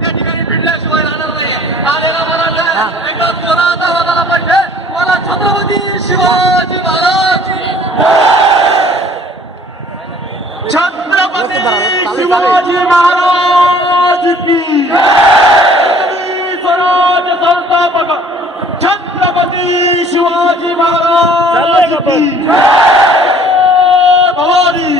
त्या ठिकाणी भिडल्याशिवाय राहणार नाही. आलेला मराठा एकदा जोरात आवाजाला पाहिजे. मला छत्रपती शिवाजी महाराज, छत्रपती शिवाजी महाराज की, स्वराज संस्थापक छत्रपती शिवाजी महाराज की, भवानी